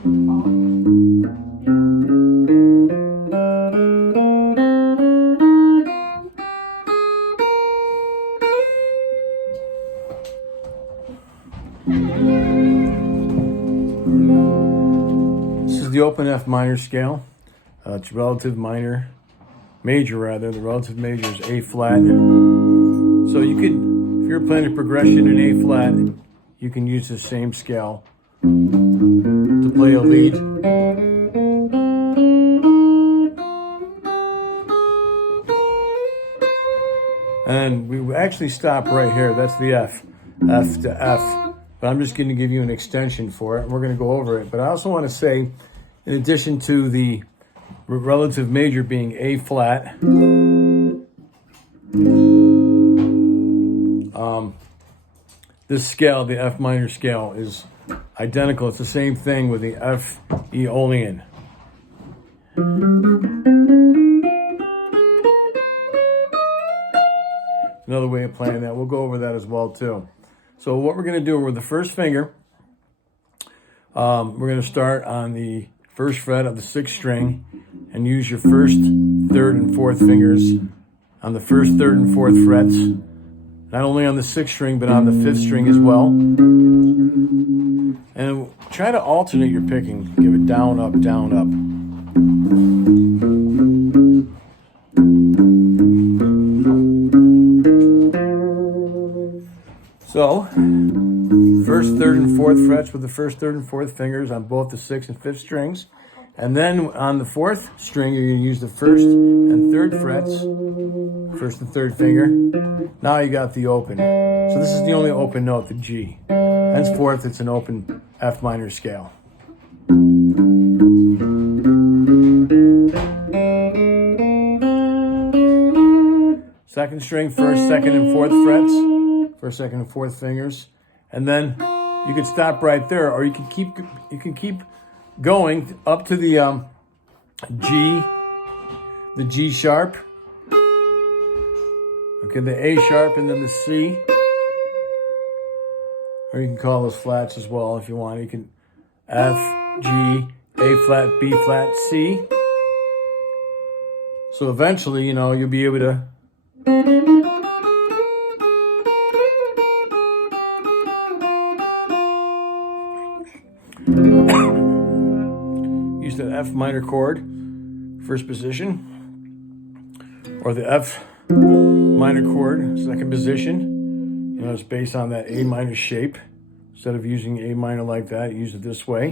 This is the open F minor scale. It's relative minor, major rather. The relative major is A flat. So you could, if you're playing a progression in A flat, you can use the same scale to play a lead. And we actually stop right here. That's the F to F. But I'm just going to give you an extension for it. We're going to go over it. But I also want to say, in addition to the relative major being A flat, this scale, the F minor scale, is identical. It's the same thing with the F Aeolian. Another way of playing that. We'll go over that as well too. So what we're going to do with the first finger, we're going to start on the first fret of the 6th string and use your 1st, 3rd, and 4th fingers on the 1st, 3rd, and 4th frets. Not only on the 6th string, but on the 5th string as well. And try to alternate your picking. Give it down, up, down, up. So, 1st, 3rd, and 4th frets with the 1st, 3rd, and 4th fingers on both the 6th and 5th strings. And then on the 4th string, you're going to use the 1st and 3rd frets, 1st and 3rd finger. Now you got the open. So this is the only open note, the G. Henceforth, it's an open F minor scale. Second string, 1st, 2nd, and 4th frets. 1st, 2nd, and 4th fingers, and then you can stop right there, or you can keep going up to the G sharp, okay, the A sharp, and then the C, or you can call those flats as well if you want. You can F, G, A flat, B flat, C. So eventually, you know, you'll be able to use the F minor chord, first position, or the F minor chord, second position. You know, it's based on that A minor shape. Instead of using A minor like that, use it this way.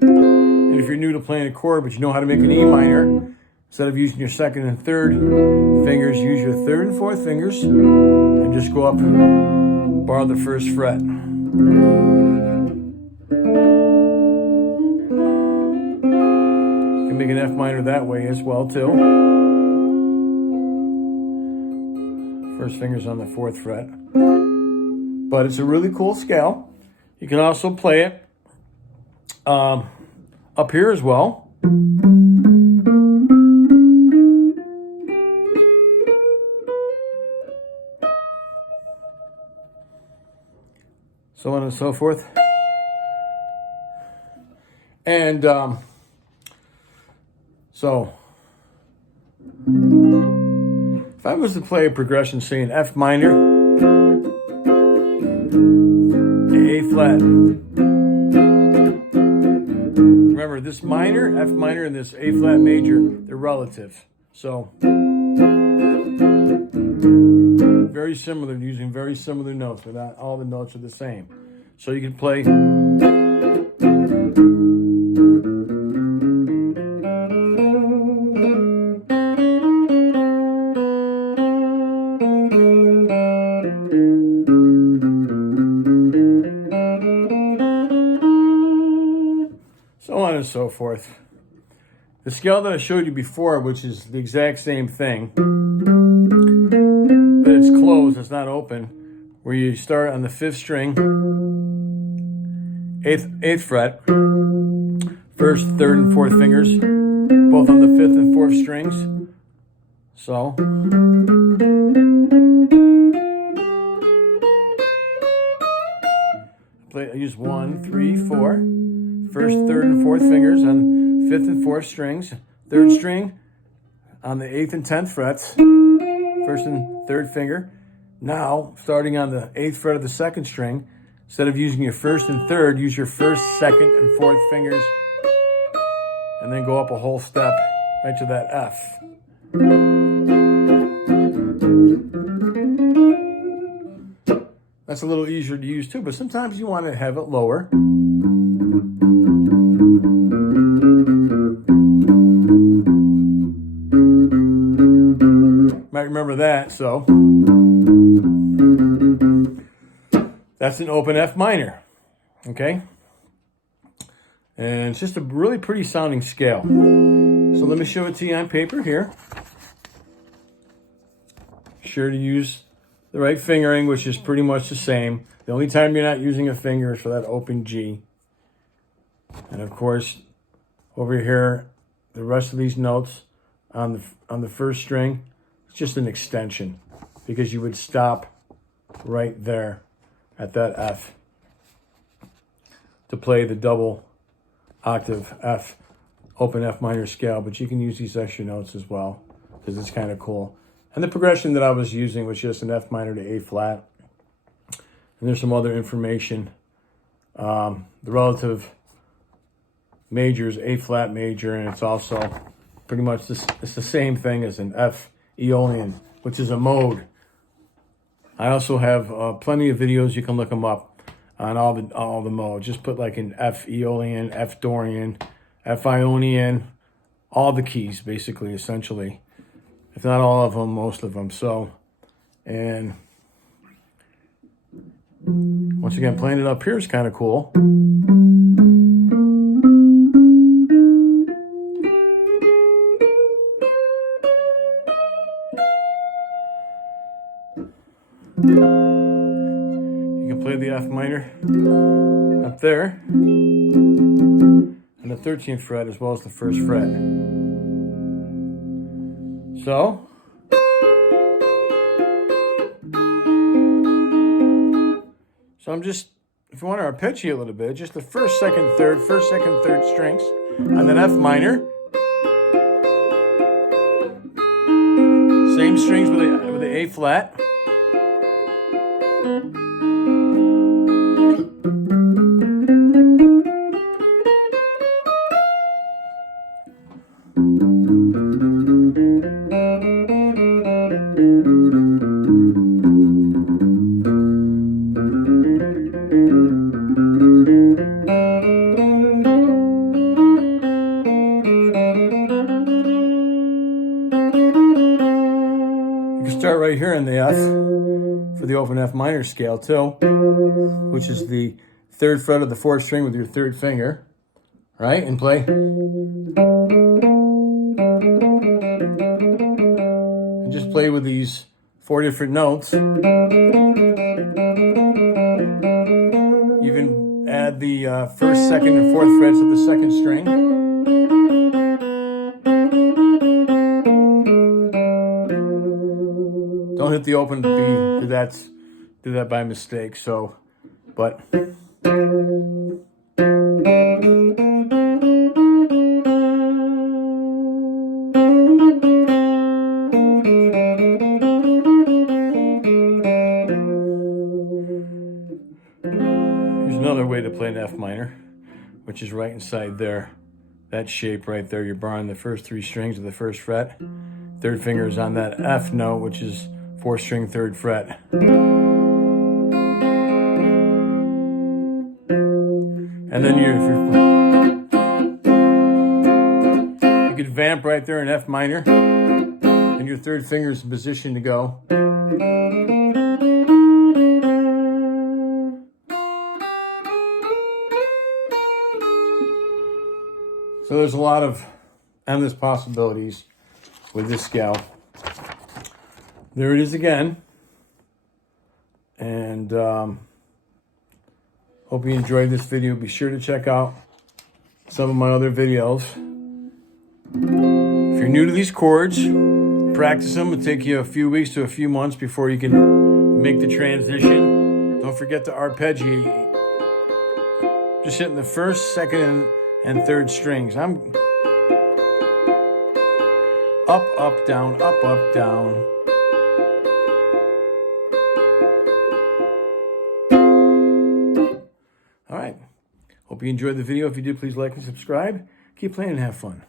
And if you're new to playing a chord, but you know how to make an E minor, instead of using your 2nd and 3rd fingers, use your 3rd and 4th fingers, and just go up and bar the 1st fret. You can make an F minor that way as well too. 1st finger's on the 4th fret. But it's a really cool scale. You can also play it up here as well. So on and so forth. And so if I was to play a progression, say an F minor, A flat. Remember, this minor, F minor, and this A flat major, they're relative. So very similar, using very similar notes, but not all the notes are the same. So you can play so on and so forth. The scale that I showed you before, which is the exact same thing, but it's closed, it's not open, where you start on the 5th string, 8th fret, 1st, 3rd, and 4th fingers, both on the 5th and 4th strings. So I use 1, 3, 4, first, third, and fourth fingers on fifth and fourth strings. Third string on the 8th and 10th frets, first and third finger. Now, starting on the 8th fret of the second string, instead of using your first and third, use your first, second, and fourth fingers, and then go up a whole step right to that F. That's a little easier to use too, but sometimes you want to have it lower. Might remember that, so that's an open F minor, okay? And it's just a really pretty sounding scale. So let me show it to you on paper here. Sure to use the right fingering, which is pretty much the same. The only time you're not using a finger is for that open G. And of course, over here, the rest of these notes on the first string, it's just an extension because you would stop right there at that F to play the double octave F, open F minor scale, but you can use these extra notes as well because it's kind of cool. And the progression that I was using was just an F minor to A flat. And there's some other information. The relative major is A flat major, and it's also pretty much it's the same thing as an F Aeolian, which is a mode. I also have plenty of videos. You can look them up on all the modes. Just put like an F Aeolian, F Dorian, F Ionian, all the keys basically, essentially. If not all of them, most of them. So, and once again, playing it up here is kind of cool. You can play the F minor up there on the 13th fret as well as the first fret. So, I'm just, if you want to arpeggiate a little bit, just the first, second, third strings on that F minor. Same strings with the A flat. Start right here in the F for the open F minor scale too, which is the third fret of the fourth string with your third finger, right? And play. And just play with these 4 different notes. Even add the first, second, and fourth frets of the second string. Don't hit the open B, because do that by mistake. So, but here's another way to play an F minor, which is right inside there. That shape right there. You're barring the first 3 strings of the first fret. Third finger is on that F note, which is 4th string, 3rd fret. And then you could vamp right there in F minor, and your 3rd finger is in position to go. So there's a lot of endless possibilities with this scale. There it is again, and hope you enjoyed this video. Be sure to check out some of my other videos. If you're new to these chords, practice them. It'll take you a few weeks to a few months before you can make the transition. Don't forget to arpeggiate just hitting the first, second, and third strings. I'm up, up, down, up, up, down. All right. Hope you enjoyed the video. If you did, please like and subscribe. Keep playing and have fun.